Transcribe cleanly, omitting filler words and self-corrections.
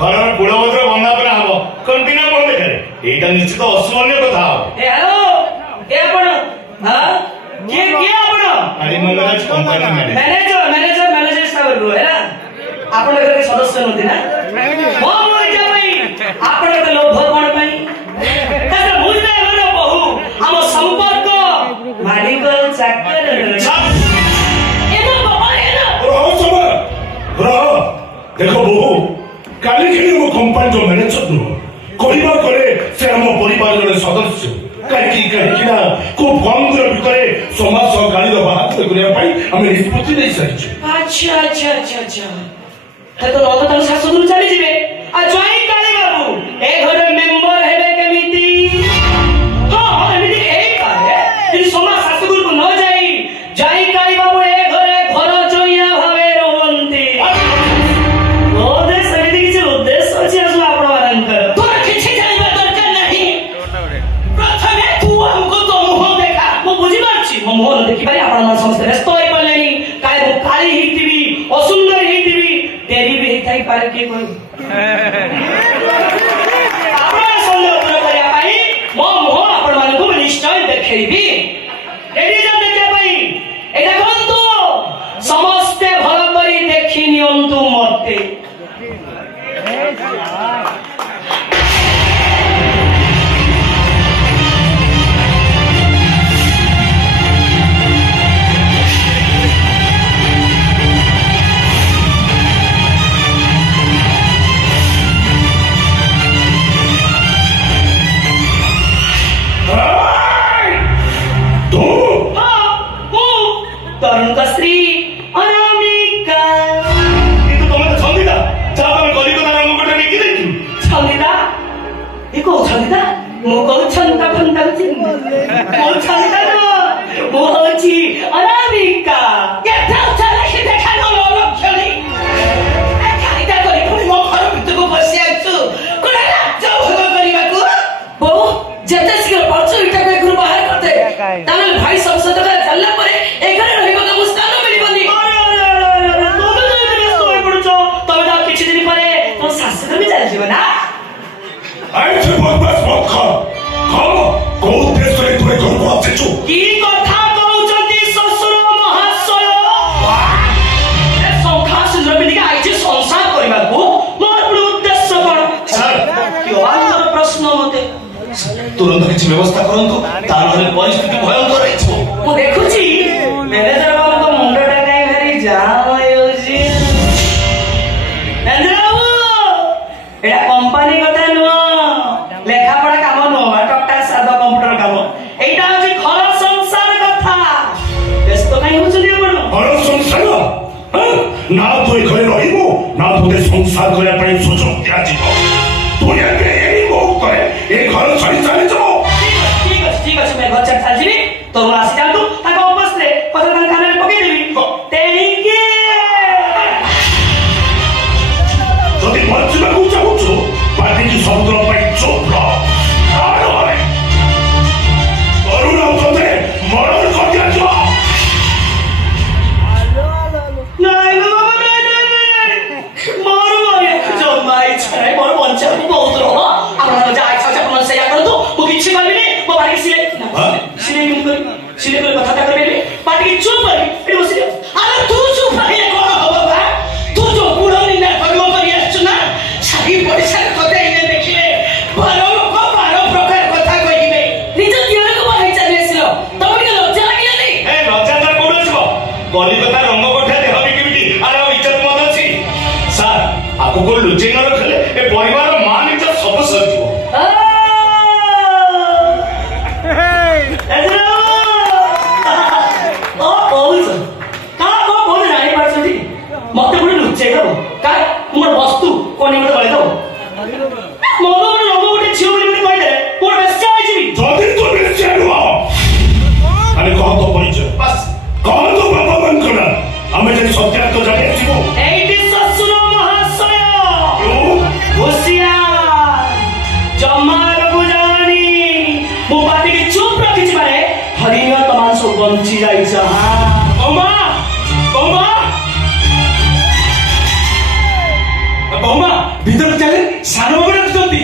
घर कूलभद्र बंदापना हम कंटिन्यू कौन देखा एटा निश्चित अस्मरणीय कथा ए हेलो के आपण हां के आपण अरे मंगराज कंपनी मैनेजर साहब है ना आपण घर के सदस्य नथि ना मो मोर के भाई आपण के लोभ कोन पई तसे बुझले घर बहु हम संपर्क मेडिकल चाकर एनो बाबा एनो रहो सब रहो देखो बहु काली खेली मो कंपनी जो मैनेजर नु कहिबा करे से हम परिवार रे सदस्य कहीं ना खूब कम दूर भितर समाज गाड़ी बात करने आम निष्पत्ति नहीं सारी। अच्छा अच्छा अच्छा अच्छा तो नंद तम शाशु चली जाए जॉइन काली बाबू ए घर मेंबर हेबे केमिति हां हां एमिति एई पारे कि समाज शाशु को न जाई जाई काली बाबू ए घरे घर जोइया भावे रहंती उद्देश्य एमिति कि उद्देश्य अछि आसु आपण मानकर तोर किछि जानिबा दरकार नाही प्रथमे तू हमको तो मुह देखा मो बुझि मारछि मो मुह देखि पारे आपण मन समस्त व्यस्त होई पलेनी काय मो काली हितिबी असुंदर हितिबी तेरी भी हिताई पारे के कोई आपण संदेह पूरा करिया पाई मो मुह आपण मानकु निश्चय देखैबी एडी जन देखा पाई एटा कोंतु समस्त भल करी देखि नियंतु मते तरुण का स्त्री अनामिका ಇದು ತಮ್ಮ ಸಂಗೀತ ಜಾತನ ಕಲಿಕದ ರಂಗ ಕೊಟ್ಟ ನಿಕ್ಕಿದೆ संगीता इको संगीता मो को छंता फंता छि मो संगीता मो होछि अनामिका के था चला के देखा न लक्षणी ए कालिता करी पुनी मो घर भितर को बसि आछु कोना राज भोग करिबा को बो जते शीघ्र पछ इटा के घर बाहर करते ताले भाई सब सदर चलला परे ए घरे रहिबो का मुस्कान मिलिबनी तोमे तो व्यस्त होई पड़छो तमे ता किछि दिन परे तो शास्त्र में चल जीव ना ऐसे बकवास मत कर हम को देश रे तोरे घर को आछू की कथा कहउचंती ससुर महाशय ए संखा सुंदर बिनिका आइछि संसार करिबा को मोर पूर्ण उद्देश्य कोन सर क्यों आंतर प्रश्न मते तुरंत किछि व्यवस्था करंतु तार घरे परिस्थिति भयंकर रहिछो मु देखुची मैनेजर बाबू को मुंडटा काई भारी जाम आयोजी मैनेजर बाबू एटा कंपनी कथा नो लेखा पढ़ा काम नो टकटा सादा कंप्यूटर काम एटा होची घर संसार कथा व्यस्त काई होचली आपण घर संसार ना तो ए घरे रहिबो ना तो दे संसार करे पई सुযোগ दिया जीव दुनिया के एई बहुत करे ए घर छाड़ी चली जाओ ठीक है मैं घर चढ़ जीवी तो आसी जातु ताको वापस ले पता तान खाना में पके देबी तेहिके যদি বঞ্চিବାକୁ ଚାହୁଁଛୁ ପାଟିକି ଶବ୍ଦ ପାଇଁ ଚୁପ୍ ରହ ନହେଲେ କରୁଣା ତତେ ମରଣ କରିଦିଆଯିବ ନାଇଁ ମୋର ମାରିଆ ଜମା ଇଚ୍ଛା ନାହିଁ ମୋର ବଞ୍ଚିବାକୁ ବହୁତ ରହ ଆପଣ ଯାହା ଇଚ୍ଛା ଅଛି ଆପଣ ସେଇଆ କରନ୍ତୁ ମୁଁ କିଛି କରିବିନି ମୋ ପାଟିକି ସିଲେଇ କେମିତି କରିବି ସିଲେଇ କରି କଥାଟା କରିବି ପାଟିକି ଚୁପ୍ କରିବି ଏଠି ବସି ଯାଅ ଆରେ ତୁ ଚୁପ୍ ରହିଲେ କଣ ହବ ବା ତୁ ଯୋଉ ବୁଢ଼ ନିନ୍ଦା କରିବ କରି ଆସିଛୁ ନା ସାହି ପଡ଼ିଶାରେ କଥା ଏଇନେ ଦେଖିଲେ ଘର ଲୋକ 12 ପ୍ରକାର କଥା କହିବେ ନିଜ ଦିଅରକୁ ବାହାଇ ଚାଲି ଆସିଲ ତମେ ଟିକେ ଲଜ୍ଜା ଲାଗିଲାନି ଏ ଲଜ୍ଜା ତାର କୋଉଠି ଆସିବ କଲିକତା ରଙ୍ଗ କୋଠା ଦେହ ବିକିବିଟି ଆରେ ଇଜ୍ଜତ ମତ ଅଛି ସାର୍ ଆଗକୁ ଲୁଚେଇ ନ ରଖିଲେ ଏ ପରିବାର ମାନ ଇଜ୍ଜତ ସବୁ ସରିଯିବ मत गोटे लुचाई दब का मोर वस्तु कोनी मते गले दब मोर रंग गोटे झियो बोली मते कहले मोर बेस्या आइछि जल्दी तो बेस्या नुआ अरे कह तो परिचय बस कह तो भगवान करा हमें जे सत्य तो जाने छिबो एटी ससुर महाशय होशिया जमार बुझानी मो बाती के चुप रखि मारे हरिया तमान सब बंची जाई छ ओमा ओमा बहुमा ଭିତରକୁ ଚାଲେ ସାନ ବାବୁ ରଖିଛନ୍ତି।